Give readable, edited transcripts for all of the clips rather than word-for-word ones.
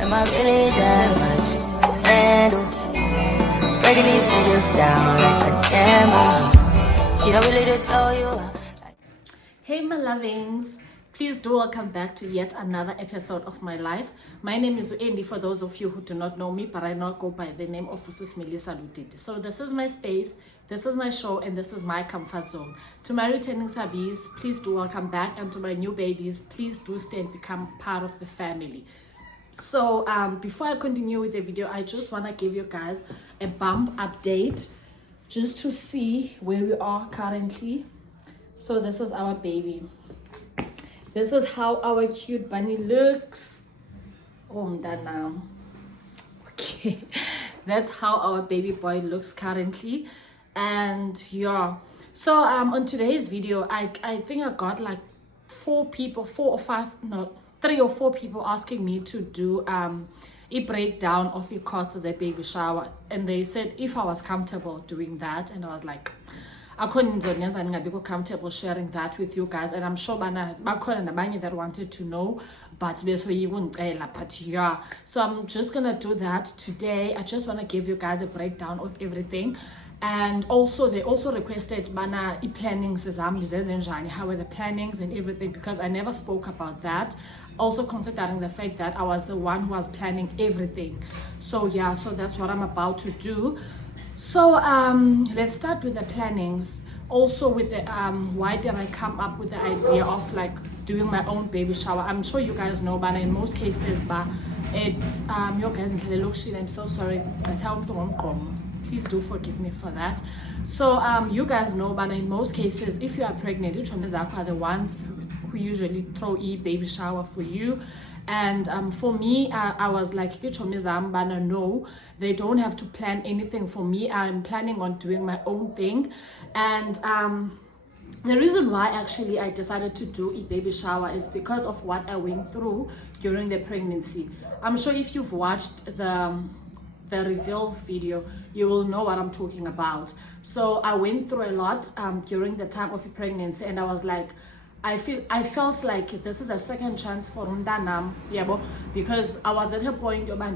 Am I really that much? And breaking these niggas down like a camera. You don't really know you are. Hey my lovings, please do welcome back to yet another episode of my life. My name is Andy for those of you who do not know me, but I now go by the name of Sis Melissa Ludidi. So this is my space, this is my show, and this is my comfort zone. To my returning subbies, please do welcome back, and to my new babies, please do stay and become part of the family. So before I continue with the video, I just want to give you guys a bump update just to see where we are currently. So this is our baby. This is how our cute bunny looks. Oh, I'm done now. Okay, that's how our baby boy looks currently. And yeah, so on today's video, I think I got like 3 or 4 people asking me to do a breakdown of your costs as a baby shower, and they said if I was comfortable doing that, and I was like, I couldn't be comfortable sharing that with you guys, and I'm sure that wanted to know, but yeah, so I'm just gonna do that today. I just want to give you guys a breakdown of everything. And also they also requested plannings, how were the plannings and everything, because I never spoke about that, also considering the fact that I was the one who was planning everything. So yeah, so that's what I'm about to do. So let's start with the plannings. Also with the why did I come up with the idea of like doing my own baby shower? I'm sure you guys know, but in most cases, but it's your guys in I'm so sorry. Please do forgive me for that. So you guys know, but in most cases, if you are pregnant, are the ones who usually throw a baby shower for you. And for me, I was like, no, they don't have to plan anything for me. I'm planning on doing my own thing. And the reason why actually I decided to do a baby shower is because of what I went through during the pregnancy. I'm sure if you've watched the reveal video, you will know what I'm talking about. So I went through a lot during the time of pregnancy, and I was like, I felt like this is a second chance for Mdanam, because I was at a point where I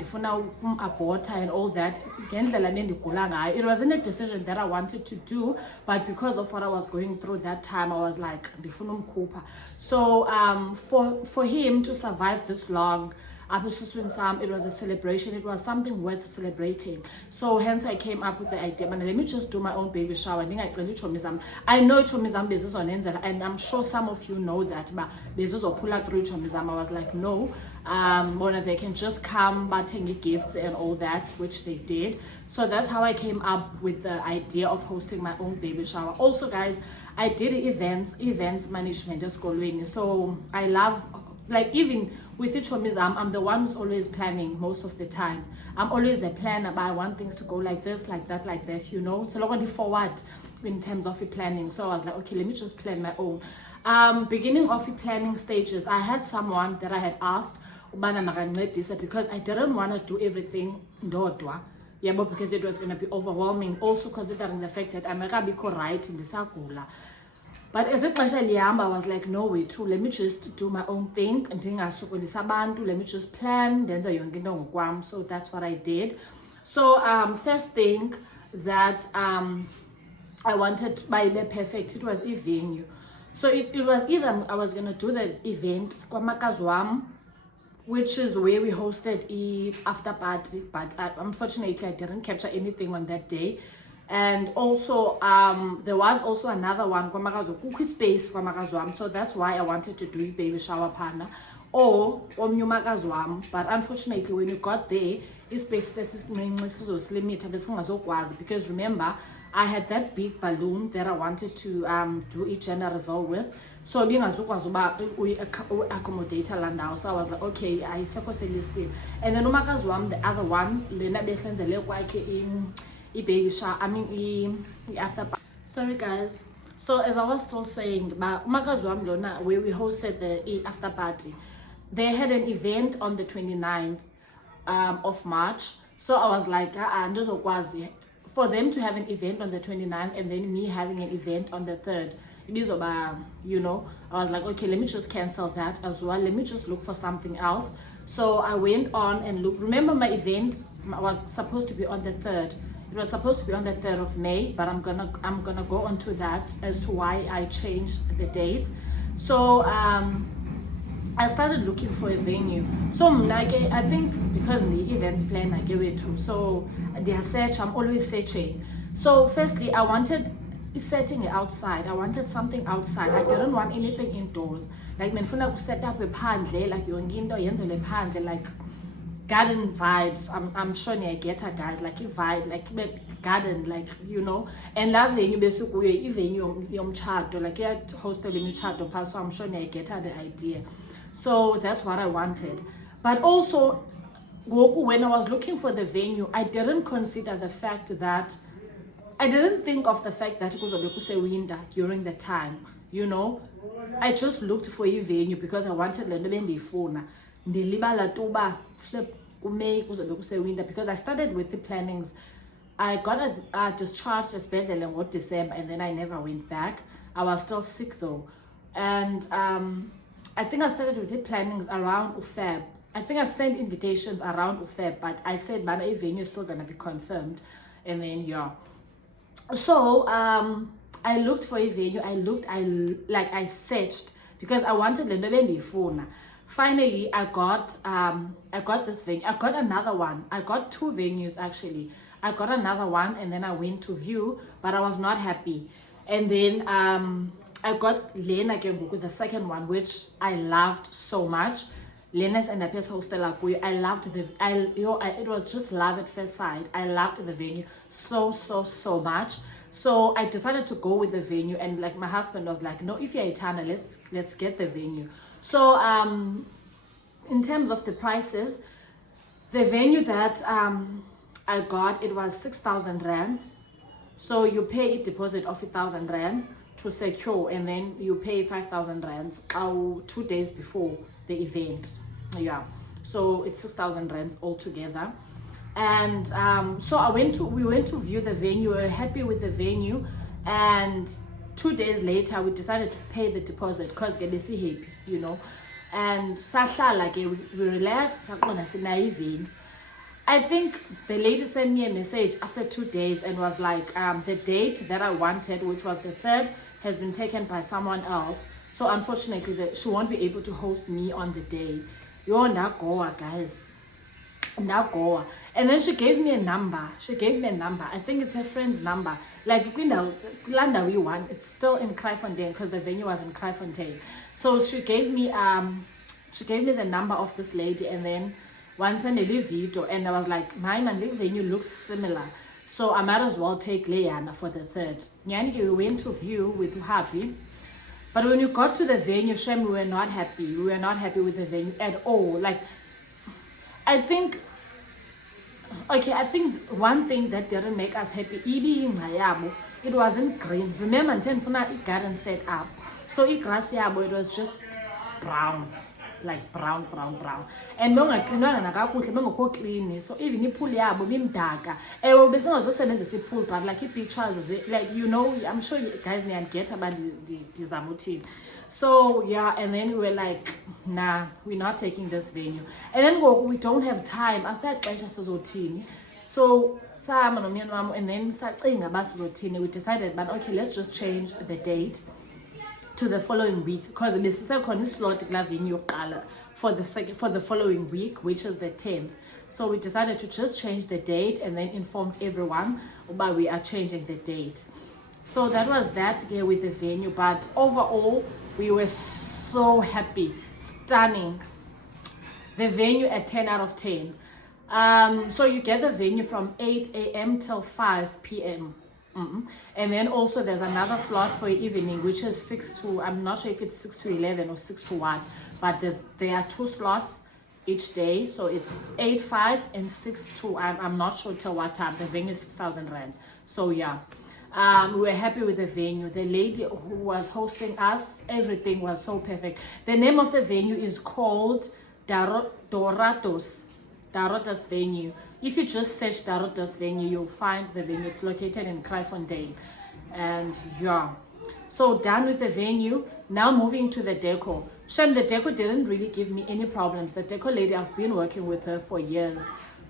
abort and all that. It wasn't a decision that I wanted to do, but because of what I was going through that time, I was like, so for him to survive this long, it was a celebration. It was something worth celebrating. So hence I came up with the idea, let me just do my own baby shower. I know Chomizam, and I'm sure some of you know that, but pull out through Chomizam. I was like, no, they can just come, buying gifts and all that, which they did. So that's how I came up with the idea of hosting my own baby shower. Also, guys, I did events management at school. So I love, like, even with each one, I'm the one who's always planning most of the times. I'm always the planner, but I want things to go like this, like that, So looking forward in terms of the planning. So I was like, okay, let me just plan my own. Beginning of the planning stages, I had someone that I had asked because I didn't want to do everything ndodwa. Yeah, but because it was going to be overwhelming. Also considering the fact that I'm going to be right in the sakula. But as it I was like, no way too, let me just do my own thing. Let me just plan. So that's what I did. So first thing that I wanted by the perfect, it was a venue. So it was either I was gonna do the event Kwamakazwam, which is where we hosted a after party, but unfortunately I didn't capture anything on that day. And also there was also another one, space for Magazwam, so that's why I wanted to do a baby shower partner or Omnyu Magazwam. But unfortunately when you got there, space is limited because remember I had that big balloon that I wanted to do a gender reveal with. So being as accommodator now, so I was like, okay, I suppose listed. And then Magazwam, the other one, Lena Besens in baby shower, after. Sorry guys. So as I was still saying, but Magazwam Lona, where we hosted the after party, they had an event on the 29th of March. So I was like, for them to have an event on the 29th and then me having an event on the 3rd, I was like, okay, let me just cancel that as well. Let me just look for something else. So I went on and looked. Remember, my event was supposed to be on the 3rd. It was supposed to be on the 3rd of May, but I'm gonna go on to that as to why I changed the dates. So I started looking for a venue. So I think because the events plan I gave it to, so they search, I'm always searching. So firstly, I wanted setting it outside. I wanted something outside. I didn't want anything indoors. Like menfuna set up a phandle, like yonke into yenzele phandle, like garden vibes. I'm sure I get her, guys, like a vibe, like garden, like, you know. And la venue besukuye venue yomchado, like you had hosted a chado pass, so I'm sure I get her the idea. So that's what I wanted. But also, when I was looking for the venue, I didn't consider the fact that I didn't think of the fact that it was a winter during the time, you know. I just looked for a venue because I wanted le nto bendiyifuna. Ndilibala tuba flip kuMay kuzobe winter, because I started with the plannings. I got discharged esibhedlele ngo-December, and then I never went back. I was still sick though. And I think I started with the plannings around Feb. I think I sent invitations around Feb, but I said, but a venue is still gonna be confirmed. And then yeah. So I looked for a venue. I searched because I wanted le nto bendiyifuna. Finally, I got this venue. I got another one. I got 2 venues actually. I got another one, and then I went to view, but I was not happy. And then I got Lena Genguku, the second one, which I loved so much. Lena's and Apes Hostel Akuyo. I loved it was just love at first sight. I loved the venue so much. So I decided to go with the venue, and like my husband was like, no, if you're Etana, let's get the venue. So in terms of the prices, the venue that I got, it was 6,000 rands. So you pay a deposit of 1,000 rands to secure, and then you pay 5,000 rands 2 days before the event. Yeah, so it's 6,000 rands altogether. And so we went to view the venue. We were happy with the venue, and 2 days later we decided to pay the deposit because get happy, you know. And sahlala ke we relaxed, saqonda sinayive. I think the lady sent me a message after 2 days and was like, the date that I wanted, which was the 3rd, has been taken by someone else. So unfortunately, she won't be able to host me on the day. Yo, Nagoa, guys. Nagoa. And then she gave me a number. I think it's her friend's number. Like, Landa we won. It's still in Kraaifontein because the venue was in Kraaifontein. So she gave me the number of this lady, and then once I video, and I was like, my venue looks similar. So I might as well take Leana for the 3rd. We went to view with Happy. But when you got to the venue, Shem, we were not happy. We were not happy with the venue at all. Like, I think one thing that didn't make us happy, it wasn't green. Remember, it garden set up. So it grass it was just brown. Like brown. And clean. So even if pool yabo bimdaka. Pool, but like pictures, like, you know, I'm sure you guys may get about the Zamutin. So yeah, and then we were like, nah, we're not taking this venue. And then we don't have time. I started by Sizotini. So and then we decided, but okay, let's just change the date to the following week, because this is a slot venue for the following week, which is the 10th. So we decided to just change the date, and then informed everyone about we are changing the date. So that was that here with the venue. But overall, we were so happy. Stunning. The venue at 10 out of 10. So you get the venue from 8 a.m. till 5 p.m. And then also there's another slot for evening, which is 6 to, I'm not sure if it's 6 to 11 or 6 to what, but there are 2 slots each day. So it's 8, 5 and 6 to, I'm not sure till what time. The venue is 6,000 rands. So yeah, we were happy with the venue. The lady who was hosting us, everything was so perfect. The name of the venue is called Dorados venue. If you just search Darotas venue, you'll find the venue. It's located in Kraaifontein. And yeah, so done with the venue. Now moving to the decor. Shem, the deco didn't really give me any problems. The deco lady, I've been working with her for years.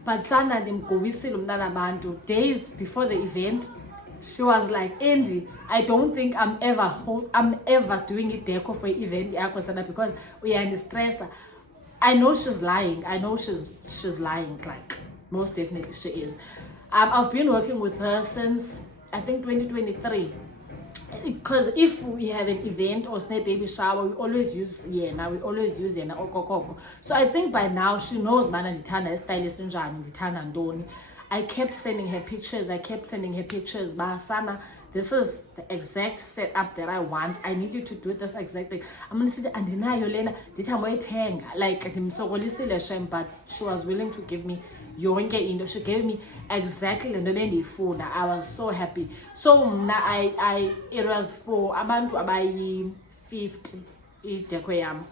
But sana ndimgowisile umntana abantu days before the event. She was like, Andy, I don't think I'm ever doing a deco for an event because we are in stress. I know she's lying. I know she's lying. Like, most definitely she is. I've been working with her since I think 2023. Because if we have an event or snap baby shower, we always use yena. We always use yena okokoko. So I think by now she knows mana ndithanda stylist njani, ndithanda ntoni. I kept sending her pictures. Ba sana, this is the exact setup that I want. I need you to do this exact thing. I'm gonna say andinayo lena ndithi amoyithenga. Like ndimsokolisile shem, but she was willing to give me yonke into. She gave me exactly le nto bendiyifuna. I was so happy. So mna it was for abantu abayi-50 ideco yam,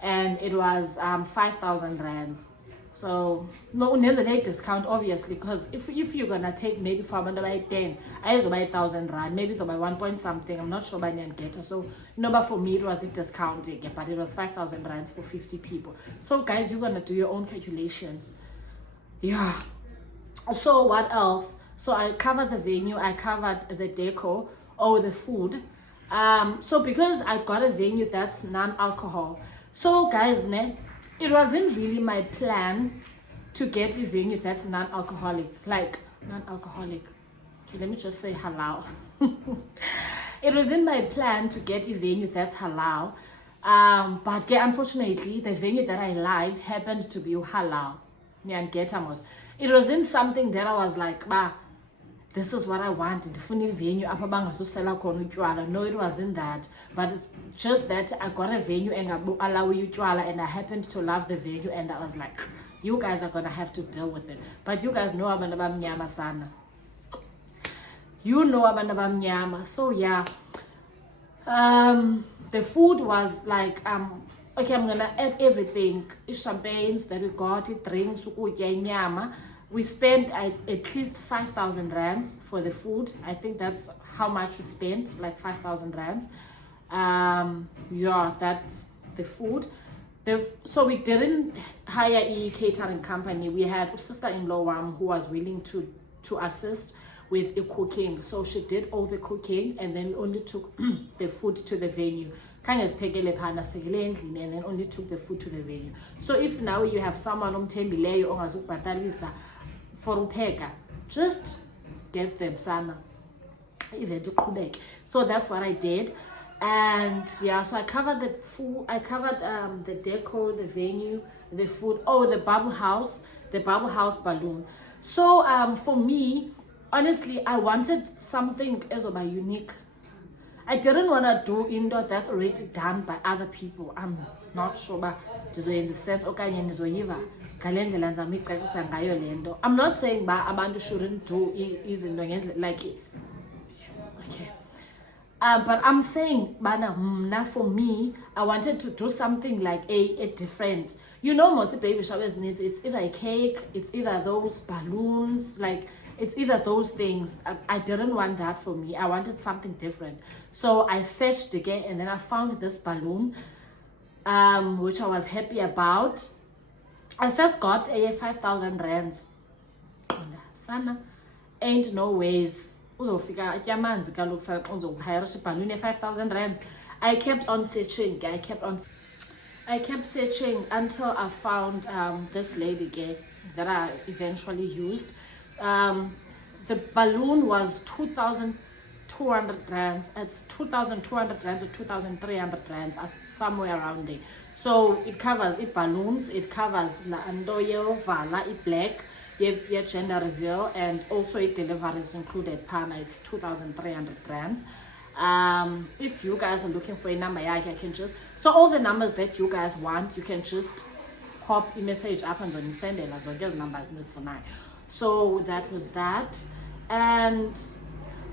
and it was 5,000 rands. So no, there's a late discount obviously, because if you're gonna take maybe for abantu abayi-10, ayizoba 1,000 rand, maybe it's about 1 point something. I'm not sure by then get her. So but for me it was a discount, but it was 5,000 rands for 50 people. So guys, you're gonna do your own calculations. Yeah. So what else? So I covered the venue, I covered the deco, the food. So because I got a venue that's non-alcohol, so guys, it wasn't really my plan to get a venue that's non-alcoholic. Like non-alcoholic. Okay, let me just say halal. It wasn't my plan to get a venue that's halal. But unfortunately, the venue that I liked happened to be halal. It wasn't something that I was like, this is what I want. Venue. No, it wasn't that. But it's just that I got a venue and I happened to love the venue, and I was like, you guys are gonna have to deal with it. But you guys know abantu abamnyama sana. You know abantu abamnyama. So yeah. The food was like okay, I'm gonna add everything. Champagnes that we got, drinks, ukutya, inyama. We spent at least 5,000 rands for the food. I think that's how much we spent, like 5,000 rands. Yeah, that's the food. So we didn't hire a catering company. We had a sister-in-law who was willing to assist with the cooking. So she did all the cooking, and then we only took the food to the venue. And then only took the food to the venue. So if now you have someone omthembileyo ongazukubhatalisa for upheka, just get them sana event iqhubeke. So that's what I did. And yeah, so I covered the food, I covered the decor, the venue, the food, the bubble house balloon. So for me, honestly, I wanted something ezoba unique. I didn't want to do indoor that's already done by other people. I'm not sure, but I'm not saying that abantu shouldn't do izinto like, okay. But I'm saying, for me, I wanted to do something like a different. You know, most baby showers needs, it's either a cake, it's either those balloons, like it's either those things. I didn't want that for me. I wanted something different. So I searched again, and then I found this balloon, which I was happy about. I first got a 5,000 rands. Sana, ain't no ways. Uzofika atyamanzi kaloku sa uzohayira balloon 5,000 rands. I kept on searching. I kept searching until I found this lady that I eventually used. The balloon was 2,200 rands. It's 2,200 rands or 2,300 rands, somewhere around there. So it covers balloons, it covers la andoyo vala black, your gender reveal, and also it deliveries included pana. It's 2,300 rands. If you guys are looking for a number, I can just, so all the numbers that you guys want, you can just pop a message up and send it as well. Get numbers in this for now. So that was that. And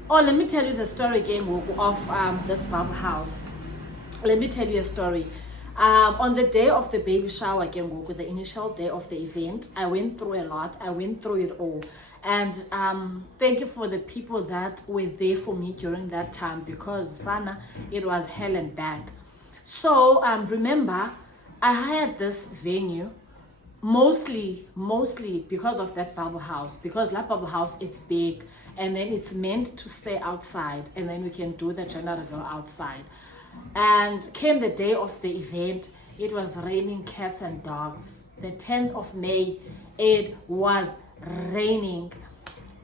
let me tell you the story again of this bubble house. Let me tell you a story. On the day of the baby shower again, the initial day of the event, I went through a lot. I went through it all. And thank you for the people that were there for me during that time, because sana, it was hell and back. So remember, I hired this venue mostly because of that bubble house, because that bubble house, it's big, and then it's meant to stay outside, and then we can do the gender reveal outside. And came the day of the event, it was raining cats and dogs. The 10th of May, it was raining.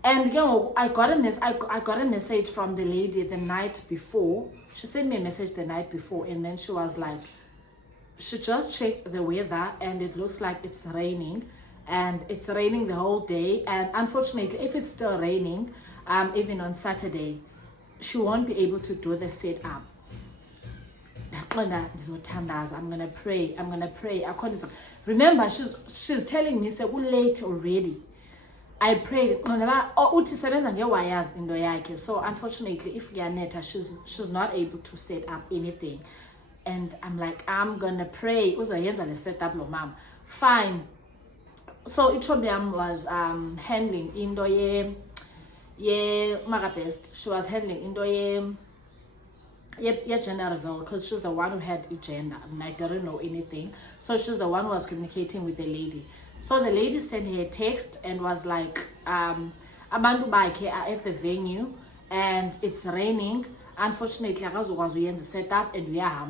And you know, I got a message from the lady the night before. She sent me a message the night before, and then she was like, she just checked the weather and it looks like it's raining, and it's raining the whole day. And unfortunately, if it's still raining, even on Saturday, she won't be able to do the setup. I'm gonna pray. Remember, she's telling me say late already. I prayed. So unfortunately, if Yaneta, she's not able to set up anything. And I'm like, I'm gonna pray. Set up mom. Fine. So Ichobiam was handling indo ye Magabest. She was handling indo ye gender reveal, because she's the one who had a gender. I didn't know anything. So she's the one who was communicating with the lady. So the lady sent her a text and was like, Abantu Baike are at the venue and it's raining. Unfortunately, I was set up and we are.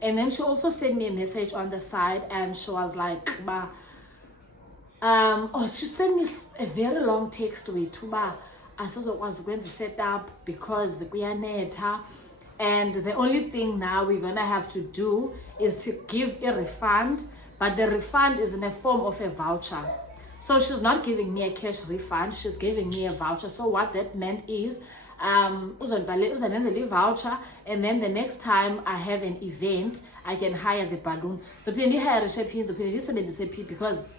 And then she also sent me a message on the side, and she was like, she sent me a very long text with I was going to set up because we are neta. And the only thing now we're gonna have to do is to give a refund, but the refund is in the form of a voucher. So she's not giving me a cash refund, she's giving me a voucher. So what that meant is uzanenzela voucher, and then the next time I have an event, I can hire the balloon. So maybe because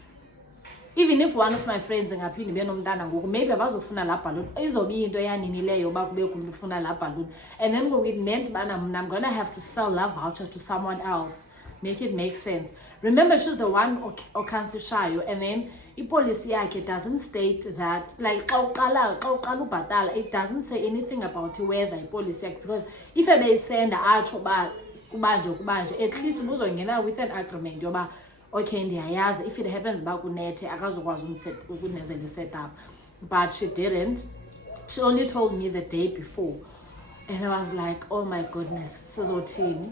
even if one of my friends maybe abazofuna la balloon, izobe into eyaninileyo uba kube ufuna la balloon, and then I'm gonna have to sell that voucher to someone else. Make it make sense. Remember, she's the one okansishayo, and then policy yakhe doesn't state that, like it doesn't say anything about whether policy, because if I send acho ba kubanje, at least uzongena with an agreement yoba okay ndiyayazi if it happens bakunethe akazokwazi ukunenzela set up. But she didn't. She only told me the day before, and I was like, oh my goodness, sizotini.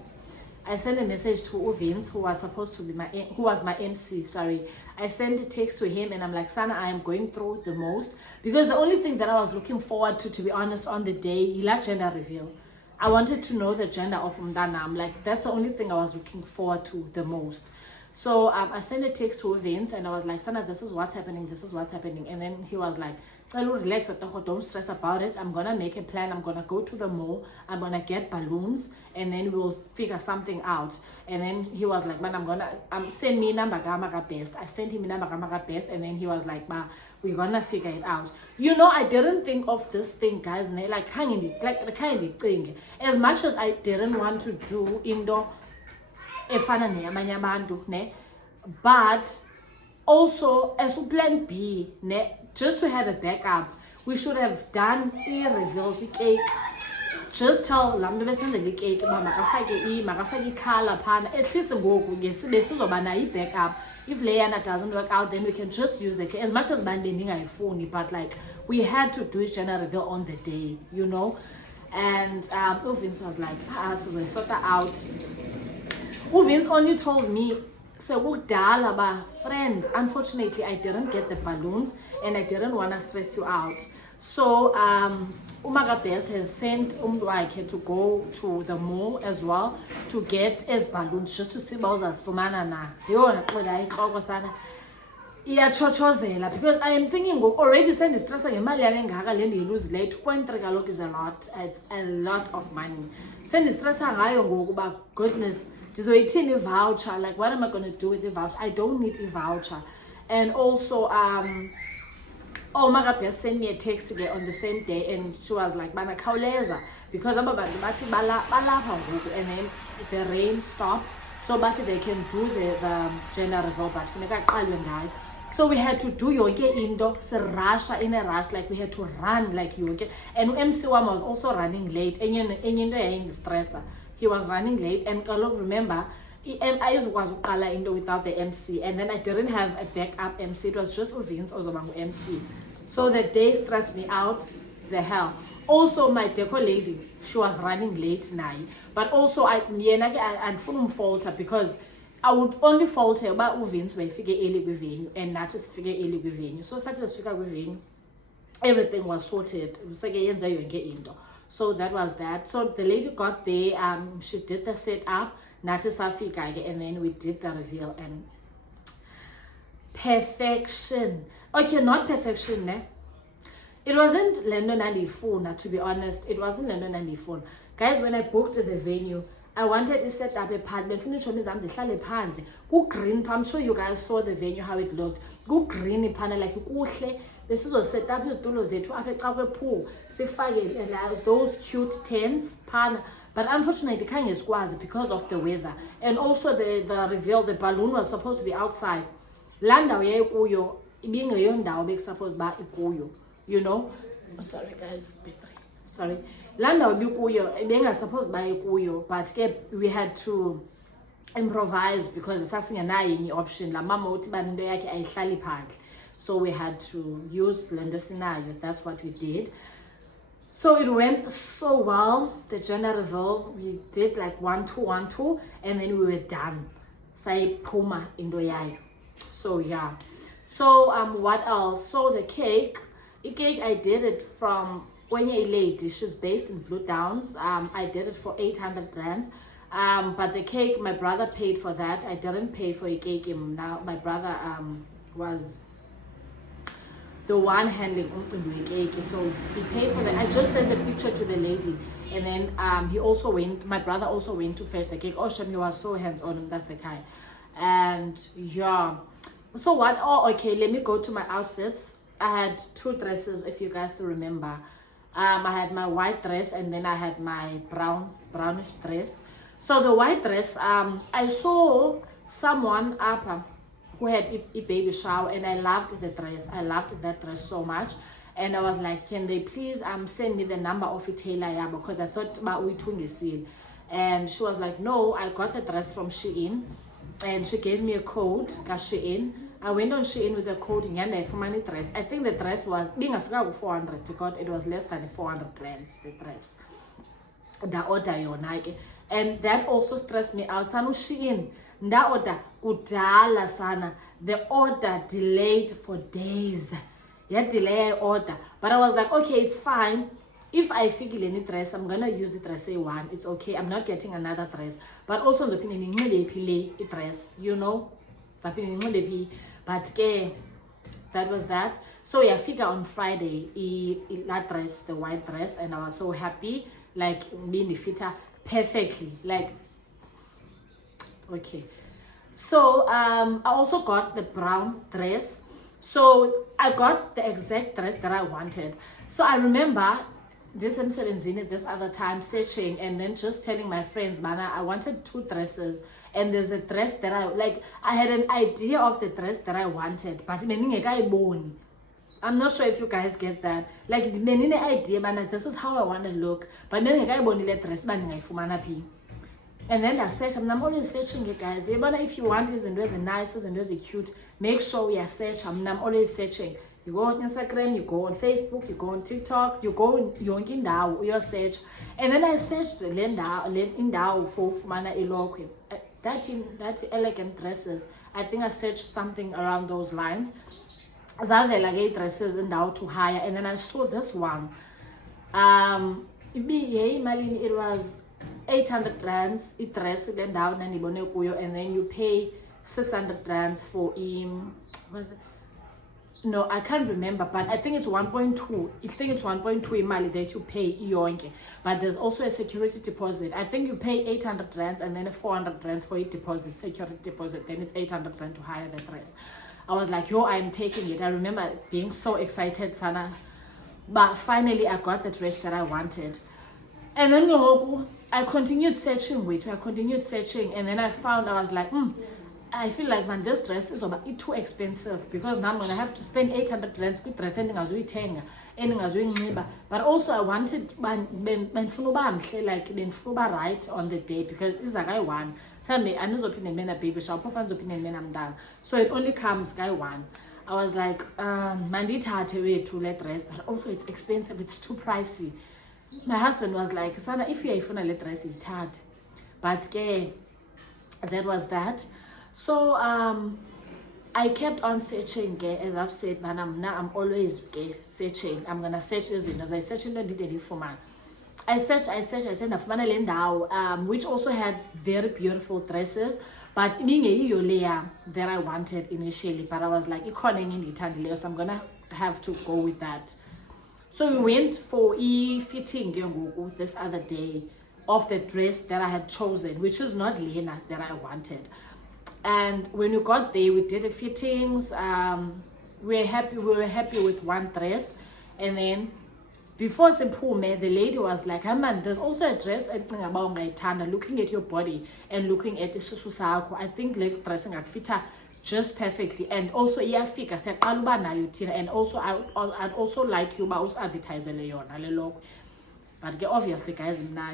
I sent a message to Uvins, who was supposed to be who was my MC, sorry. I sent a text to him and I'm like, Sana, I am going through the most, because the only thing that I was looking forward to be honest, on the day, gender reveal, I wanted to know the gender of Umdana. I'm like, that's the only thing I was looking forward to the most. So I sent a text to Vince and I was like, Sana, this is what's happening, this is what's happening. And then he was like, relax, don't stress about it. I'm gonna make a plan. I'm gonna go to the mall. I'm gonna get balloons, and then we'll figure something out. And then he was like, man, I'm gonna send me number Gamaga best. I sent him number Gamaga best, and then he was like, ma, we're gonna figure it out. You know, I didn't think of this thing, guys. Like the kind of thing. As much as I didn't want to do indo efana neamanye abantu, ne, but also as a plan B, ne, just to have a backup, we should have done a reveal the cake. Just tell lambe besenzele cake ba makafake color phana, at least ngoku besizoba nayo backup. If Leanna doesn't work out, then we can just use the cake. As much as phone, but like we had to do gender reveal on the day, you know. And Vince was like, so we sort that out. Vince only told me, so friend, unfortunately I didn't get the balloons and I didn't want to stress you out. So Umagabes has sent Umdwake to go to the mall as well to get as balloons, just to see Bowser's for manana. Because I am thinking already send the stress you lose late 2.3 is a lot. It's a lot of money. Send the stress goodness. Just waiting a voucher. Like, what am I gonna do with the voucher? I don't need a voucher. And also, Magapia sent me a text today on the same day, and she was like, "Bana kauleza," because and then the rain stopped, so but they can do the gender reveal, but so we had to do yonke indo, rush in a rush, like we had to run like yonke, and MC1 was also running late, and you know in the stressor. he was running late, and remember, I was without the MC, and then I didn't have a backup MC. It was just Vince Ozobang MC. So the day stressed me out the hell. Also, my deco lady, she was running late now. But also, I couldn't falter because I would only falter about Vince when figure early with venue and not just figure early with venue. So started figure with venue. Everything was sorted. So that was that. So the lady got there, she did the setup, and then we did the reveal, and perfection. Okay, not perfection, ne? It wasn't London and phone, to be honest. It wasn't London and phone. Guys, when I booked the venue, I wanted to set up a pad. Go green. I'm sure you guys saw the venue, how it looked. Go green panel like this is a set up his dollars to up pool. Those cute tents pan. But unfortunately, kind of squazy because of the weather. And also the reveal, the balloon was supposed to be outside. Landa kuyo being a young down big supposed by ikuyo. You know? Sorry guys, sorry. Landa kuyo being supposed by ikuyo, but we had to improvise because it's something an option. La mama utibanindo yake ayihlali phandle. So we had to use Landa scenario. That's what we did. So it went so well. The gender reveal, we did like 1-2, and then we were done. Say puma indo yayo. So yeah. So what else? So the cake I did it from Kwenye lady. She's based in Blue Downs. I did it for 800 rands. But the cake, my brother paid for that. I didn't pay for a cake. Now my brother was the one handling cake, so he paid for that. I just sent the picture to the lady, and then he also went. My brother also went to fetch the cake. Ocean, he was so hands-on. That's the guy, and yeah. So what? Oh, okay. Let me go to my outfits. I had 2 dresses, if you guys still remember. I had my white dress, and then I had my brownish dress. So the white dress, I saw someone up who had a baby shower, and I loved the dress. I loved that dress so much, and I was like, can they please send me the number of a tailor, because I thought about we tungisil. And she was like, no, I got the dress from Shein, and she gave me a code Shein. I went on Shein with a code for my dress. I think the dress was being 400 to God, it was less than 400 rands, the dress, the order your Nike, and that also stressed me out. Sanu Shein nda order kudala sana. The order delayed for days. Delay order, but I was like, okay, it's fine. If I figure any dress, I'm gonna use the dress A1. It's okay. I'm not getting another dress. But also the opinion dress, you know, but that was that. So yeah, figure on Friday that dress, the white dress, and I was so happy, like being the fitter perfectly, like. Okay, so I also got the brown dress. So I got the exact dress that I wanted. So I remember this M17 this other time searching and then just telling my friends, man, I wanted 2 dresses, and there's a dress that I had an idea of the dress that I wanted, but I'm not sure if you guys get that. Like the idea, man, this is how I want to look, but then I dress, and then I search. I'm always searching, guys. Even if you want this and there's a nice and there's a cute, make sure we are searching. I'm always searching. You go on Instagram, you go on Facebook, you go on TikTok, you go on your search. And then I searched Linda for Mana Ilokwe. That elegant dresses. I think I searched something around those lines. Like dresses and now to hire. And then I saw this one. It was 800 rands, it dress then down and and then you pay 600 rands for was it? No, I can't remember, but I think it's 1.2. I think it's 1.2 imali that you pay iyonke. But there's also a security deposit. I think you pay 800 rands and then 400 rands for a deposit, security deposit. Then it's 800 rand to hire the dress. I was like, yo, I'm taking it. I remember being so excited, Sana. But finally, I got the dress that I wanted. And then I continued searching, and then I found, I was like, I feel like, man, this dress is too expensive because now I'm gonna have to spend 800 rands with dress endingazuyithenga endingazuyinxiba. But also I wanted benifuna uba mhle, like benifuna uba right on the day, because iza kayi-1 mhlawumbi andizophinde ndibe na-baby shower, phofu andizophinde ndibe namntana, so it only comes kayi-1. I was like, mandiyithathe wethu le dress, but also it's expensive, it's too pricey. My husband was like, Sana, if uyayifuna le dress yithathe. But ke, that was that. So I kept on searching, as I've said, man, I'm always searching. I'm gonna search izinto. As I search into detail for man. I searched ndafumana le ndawo, which also had very beautiful dresses, but ingeyiyo leya that I wanted initially. But I was like, ikhona enye endiyithandileyo, so I'm gonna have to go with that. So we went for fitting this other day of the dress that I had chosen, which is not Lena that I wanted. And when we got there, we did the fittings. We were happy with one dress, and then before Simpume, the lady was like, hey man, there's also a dress about ungayithanda, looking at your body and looking at isusu sakho. I think le dress ingakufitha just perfectly, and also iyafika siyaqala uba nayo thina, and also I'd also like you uba usi-advertisele yona le lokho. But obviously guys, mna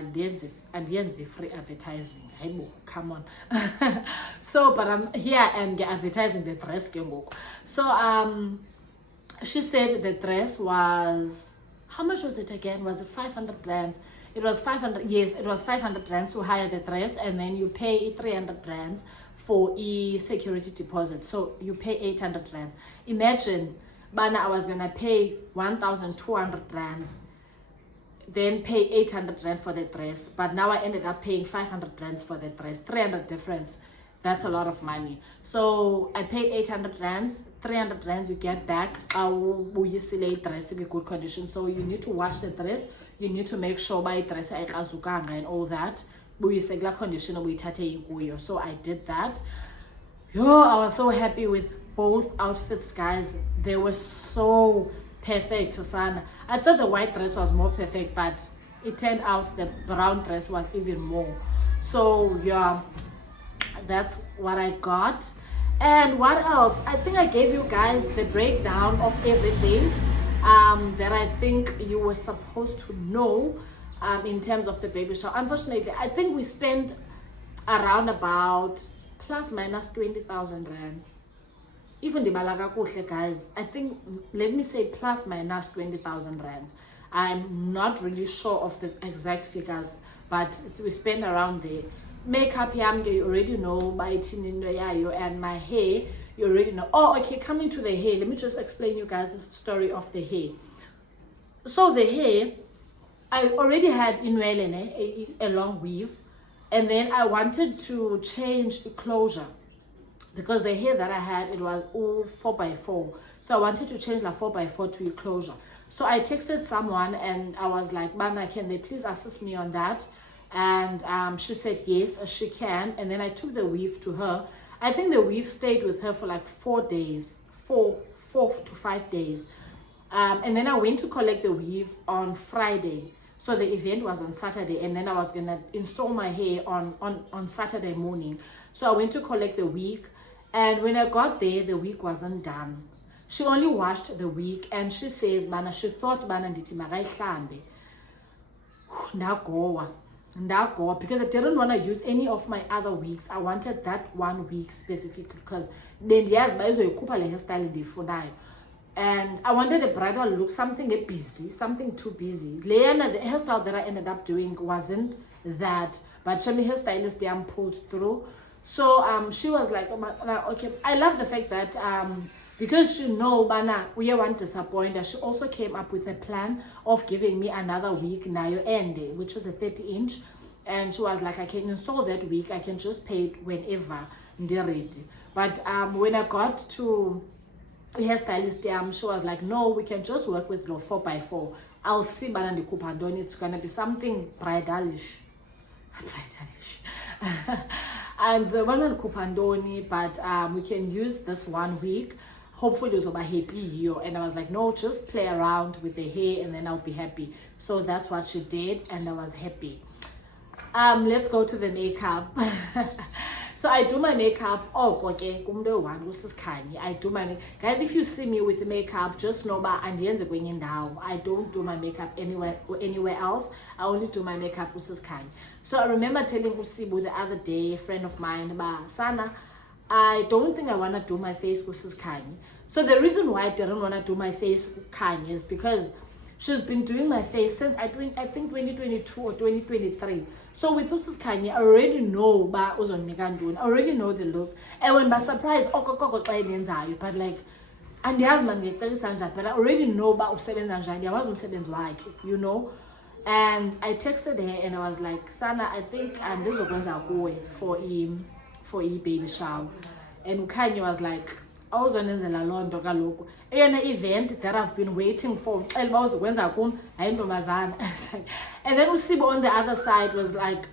andiyenzi free advertising, hayibo, come on. So but I'm here and advertising the dress ke ngoku. So she said the dress was, how much was it again? Was it 500 rands? It was 500, yes, it was 500 rands to hire the dress, and then you pay 300 rands for security deposit. So you pay 800 rands. Imagine, bana, I was gonna pay 1,200 rands, then pay 800 rand for the dress, but now I ended up paying 500 rands for the dress. 300 difference. That's a lot of money. So I paid 800 rands, 300 rands you get back. You see a dress in good condition. So you need to wash the dress. You need to make sure by dress and all that. Condition. So I did that. Yo, I was so happy with both outfits, guys. They were so perfect, Susanna. I thought the white dress was more perfect, but it turned out the brown dress was even more. So yeah, that's what I got. And what else? I think I gave you guys the breakdown of everything that I think you were supposed to know in terms of the baby shower. Unfortunately, I think we spent around about plus minus 20,000 rands. Even the balaga kuhle, guys, I think, let me say plus minus 20,000 rands. I'm not really sure of the exact figures, but we spent around there. Makeup yam, you already know, by yayo, and my hair, you already know. Oh, okay, coming to the hair, let me just explain you guys the story of the hair. So the hair, I already had inwelene, a long weave, and then I wanted to change closure, because the hair that I had, it was all 4x4. So I wanted to change the 4x4 to a closure. So I texted someone and I was like, Mana, can they please assist me on that? And she said yes, she can. And then I took the weave to her. I think the weave stayed with her for like 4 days, 4 to 5 days. And then I went to collect the weave on Friday. So the event was on Saturday, and then I was gonna install my hair on Saturday morning. So I went to collect the wig, and when I got there, the wig wasn't done. She only washed the wig, and she says, Mana, she thought Mana nditi makayihlambe. Ndagowa, because I didn't want to use any of my other wigs. I wanted that one wig specifically, because then yes, bayizoyikhupha le hairstyle ndiyifunayo. And I wanted a bridal look, something busy, something too busy. The hairstyle that I ended up doing wasn't that, but Shami hairstylist pulled through. So she was like, oh, okay. I love the fact that because she know bana we won't disappoint her, she also came up with a plan of giving me another wig nayo ende, which is a 30-inch, and she was like, I can install that wig, I can just pay it whenever they're ready. But when I got to hairstylist, she was like, no, we can just work with the 4x4. I'll see bana ndikupandoni, it's gonna be something bridalish. And one kupandoni, but we can use this one week. Hopefully it was happy. And I was like, no, just play around with the hair and then I'll be happy. So that's what she did, and I was happy. Let's go to the makeup. So I do my makeup. Oh, okay. I do my makeup. Guys, if you see me with the makeup, just know that I don't do my makeup anywhere else. I only do my makeup with Kanye. So I remember telling Usibu the other day, a friend of mine, Sana, I don't think I want to do my face with Kanye. So the reason why I didn't want to do my face with Kanye is because she's been doing my face since I think 2022 or 2023. So with Usis Kanye, I already know I already know the look. And when by surprise, but like, and there's man but I already know about you know. And I texted her and I was like, Sana, I think and this is for baby shower. And Kanye was like, I was on the event that I've been waiting for. And then Usibo on the other side was like,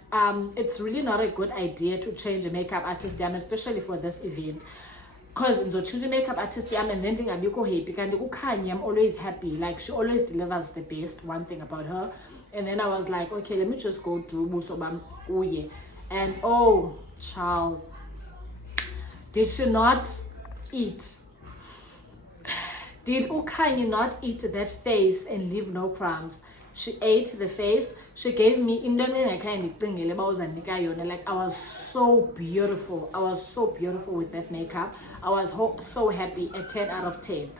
it's really not a good idea to change a makeup artist, especially for this event. Because in the children makeup artist, I'm ending I'm happy. And I'm always happy. Like she always delivers the best, one thing about her. And then I was like, okay, let me just go to Busobam Uye. And oh, child, did she not eat? Did Ukanye not eat that face and leave no crumbs? She ate the face. She gave me like I was so beautiful. I was so beautiful with that makeup. I was so happy. A 10 out of 10.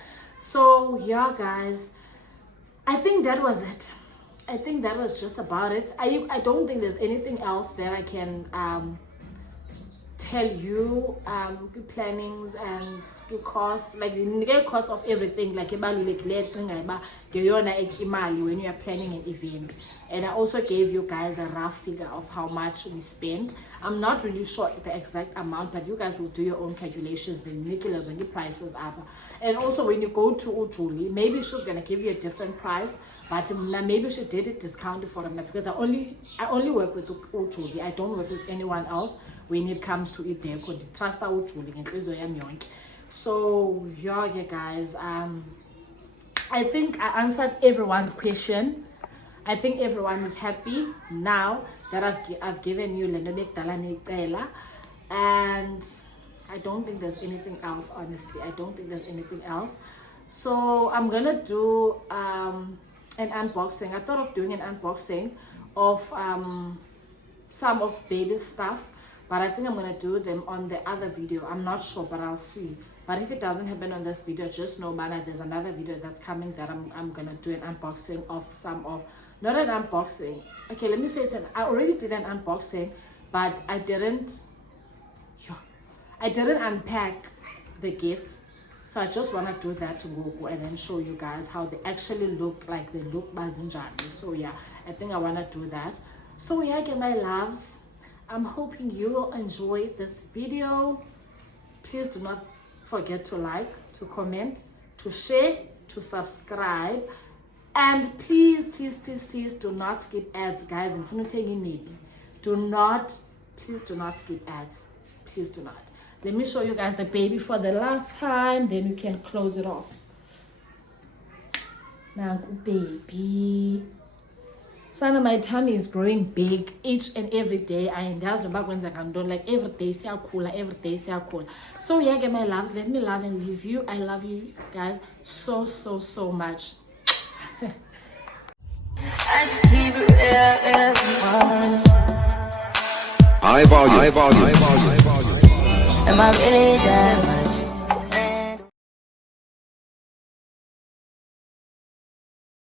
So yeah, guys, I think that was it. I think that was just about it. I don't think there's anything else that I can tell you plannings and the cost, like the cost of everything, like when you are planning an event. And I also gave you guys a rough figure of how much we spent. I'm not really sure the exact amount, but you guys will do your own calculations. The Nicholas and the prices up. And also when you go to Ujuli, maybe she's gonna give you a different price, but maybe she did it discounted for them because I only work with Ujuli. I don't work with anyone else when it comes to it there. Trust Ujuli. So yeah, guys, I think I answered everyone's question. I think everyone is happy now that I've given you and I don't think there's anything else, honestly. I don't think there's anything else. So I'm gonna do an unboxing. I thought of doing an unboxing of some of baby's stuff, but I think I'm gonna do them on the other video. I'm not sure, but I'll see. But if it doesn't happen on this video, just know that there's another video that's coming that I'm gonna do an unboxing of some of, not an unboxing. Okay, let me say I already did an unboxing, but I didn't unpack the gifts. So I just want to do that to Gogo and then show you guys how they actually look, like they look bazinjani. So yeah, I think I want to do that. So yeah, my loves, I'm hoping you will enjoy this video. Please do not forget to like, to comment, to share, to subscribe, and please do not skip ads, guys. Please do not skip ads. Please do not. Let me show you guys the baby for the last time, then you can close it off. Now, baby. Sana, my tummy is growing big each and every day. I indulge back when I can do like every day, say cooler, every day, say cooler. So yeah, my loves, let me love and leave you. I love you guys so much. Am I really that much?